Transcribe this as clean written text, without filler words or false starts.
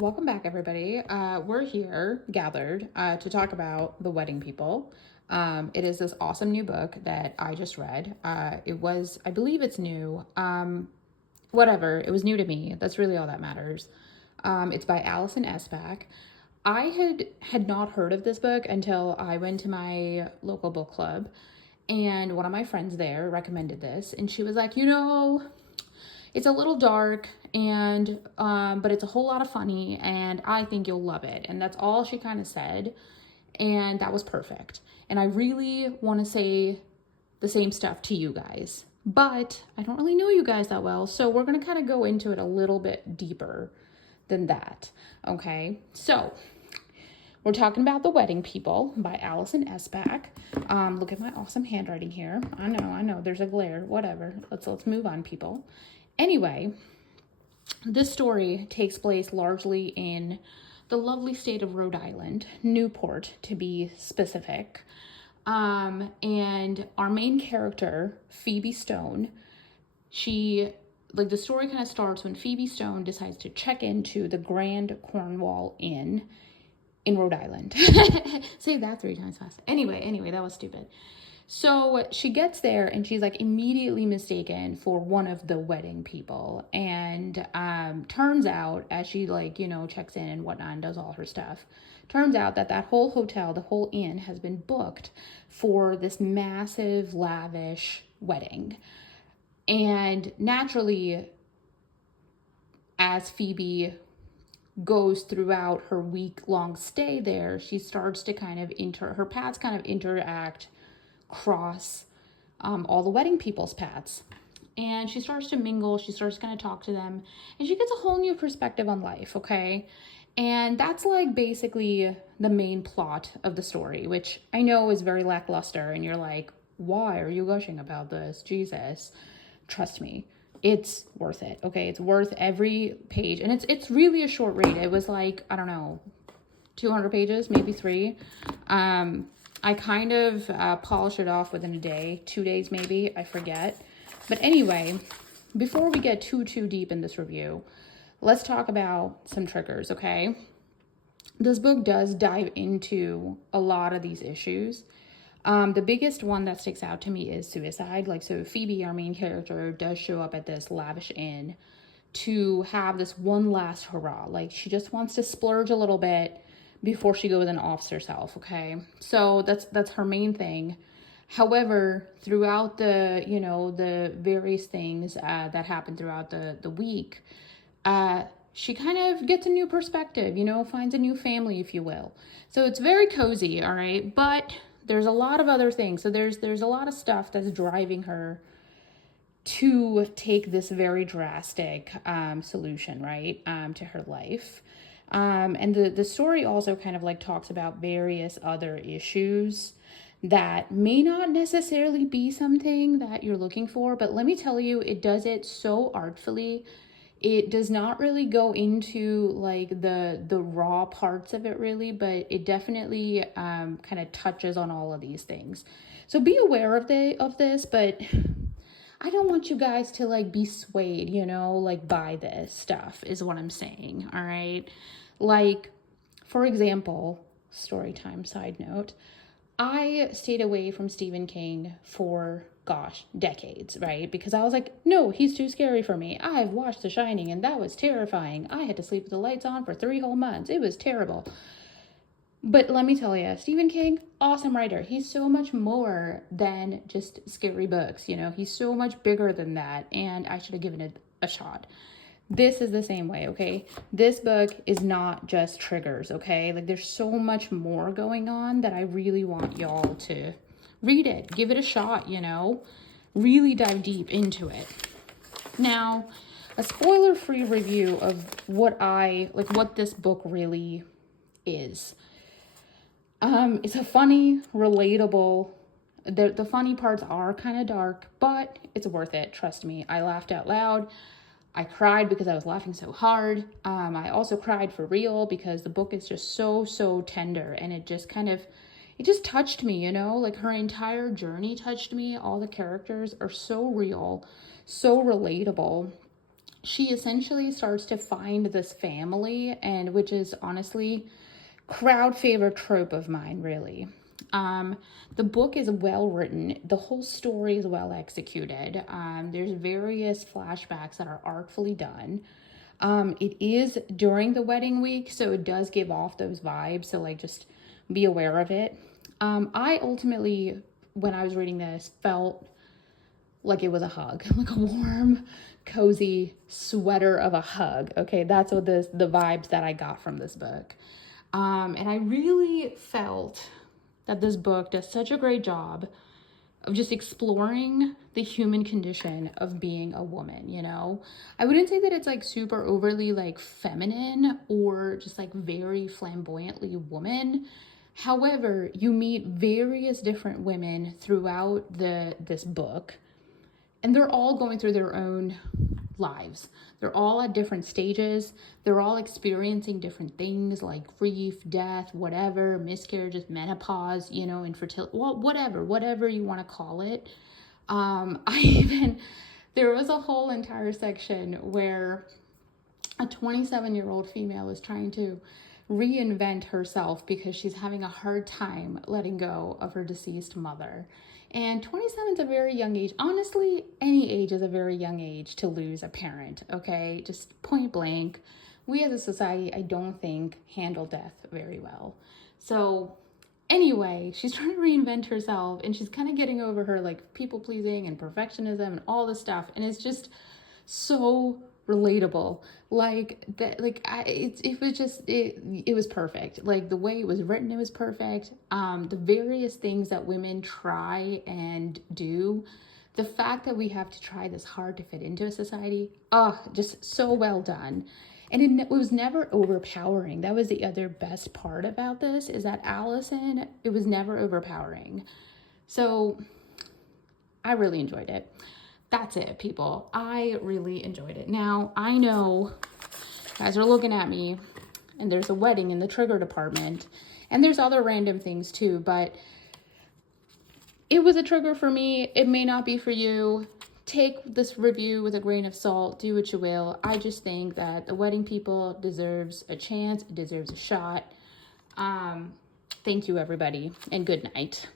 Welcome back, everybody. We're here gathered to talk about The Wedding People. It is this awesome new book that I just read. I believe it's new. Whatever, it was new to me. That's really all that matters. It's by Alison Esbach. I had not heard of this book until I went to my local book club, and one of my friends there recommended this, and she was like, it's a little dark and but it's a whole lot of funny and I think you'll love it. And that's all she kind of said, and that was perfect. And I really want to say the same stuff to you guys, but I don't really know you guys that well, so we're going to kind of go into it a little bit deeper than that. Okay, so we're talking about The Wedding People by Alison Esbach. Look at my awesome handwriting here. I know there's a glare. Whatever, let's move on, people. Anyway, this story takes place largely in the lovely state of Rhode Island, Newport to be specific. And our main character, Phoebe Stone, the story kind of starts when Phoebe Stone decides to check into the Grand Cornwall Inn in Rhode Island. Say that 3 times fast. Anyway, that was stupid. So she gets there and she's like immediately mistaken for one of the wedding people. And turns out, as she checks in and whatnot and does all her stuff, turns out that whole hotel, the whole inn, has been booked for this massive, lavish wedding. And naturally, as Phoebe goes throughout her week-long stay there, she starts to her paths kind of interact, cross all the wedding people's paths, and she starts to mingle. She starts to kind of talk to them, and she gets a whole new perspective on life. Okay, and that's like basically the main plot of the story, which I know is very lackluster, and you're like, why are you gushing about this? Jesus, trust me, it's worth it. Okay, it's worth every page, and it's really a short read. It was like, I don't know, 200 pages, maybe 3. I kind of polished it off within a day, 2 days maybe, I forget. But anyway, before we get too deep in this review, let's talk about some triggers, okay? This book does dive into a lot of these issues. The biggest one that sticks out to me is suicide. So Phoebe, our main character, does show up at this lavish inn to have this one last hurrah. She just wants to splurge a little bit before she goes and offs herself, okay? So that's her main thing. However, throughout the various things that happen throughout the week, she kind of gets a new perspective, finds a new family, if you will. So it's very cozy, all right? But there's a lot of other things. So there's a lot of stuff that's driving her to take this very drastic solution, right, to her life. And the story also kind of talks about various other issues that may not necessarily be something that you're looking for, but let me tell you, it does it so artfully. It does not really go into the raw parts of it really, but it definitely kind of touches on all of these things. So be aware of this, but I don't want you guys to be swayed, by this stuff is what I'm saying, all right? For example, story time side note, I stayed away from Stephen King for, decades, right? Because I was like, no, he's too scary for me. I've watched The Shining and that was terrifying. I had to sleep with the lights on for 3 whole months. It was terrible. But let me tell you, Stephen King, awesome writer. He's so much more than just scary books, He's so much bigger than that, and I should have given it a shot. This is the same way, okay? This book is not just triggers, okay? There's so much more going on that I really want y'all to read it. Give it a shot, Really dive deep into it. Now, a spoiler-free review of what this book really is. It's a funny, relatable, the funny parts are kind of dark, but it's worth it. Trust me. I laughed out loud. I cried because I was laughing so hard. I also cried for real because the book is just so tender, and it just touched me, her entire journey touched me. All the characters are so real, so relatable. she essentially starts to find this family, and which is honestly crowd favorite trope of mine, really. The book is well written. The whole story is well executed. There's various flashbacks that are artfully done. It is during the wedding week, so it does give off those vibes. So like, just be aware of it. I ultimately, when I was reading this, felt like it was a hug, like a warm, cozy sweater of a hug. Okay, that's what the vibes that I got from this book. And I really felt that this book does such a great job of just exploring the human condition of being a woman, you know? I wouldn't say that it's like super overly like feminine or just like very flamboyantly woman. However, you meet various different women throughout this book, and they're all going through their own lives. They're all at different stages. They're all experiencing different things like grief, death, whatever, miscarriages, menopause, you know, infertility, well, whatever you want to call it. There was a whole entire section where a 27-year-old female is trying to reinvent herself because she's having a hard time letting go of her deceased mother. And 27 is a very young age. Honestly, any age is a very young age to lose a parent, okay? Just point blank. We as a society, I don't think, handle death very well. So anyway, she's trying to reinvent herself, and she's kind of getting over her like people pleasing and perfectionism and all this stuff. And it's just so relatable. Like that, like it was perfect. Like the way it was written, it was perfect. The various things that women try and do, the fact that we have to try this hard to fit into a society, just so well done. And it was never overpowering. That was the other best part about this, is that Allison, it was never overpowering. So I really enjoyed it. That's it, people. I really enjoyed it. Now, I know you guys are looking at me, and there's a wedding in the trigger department, and there's other random things too, but it was a trigger for me. It may not be for you. Take this review with a grain of salt. Do what you will. I just think that The Wedding People deserves a chance. It deserves a shot. Thank you, everybody, and good night.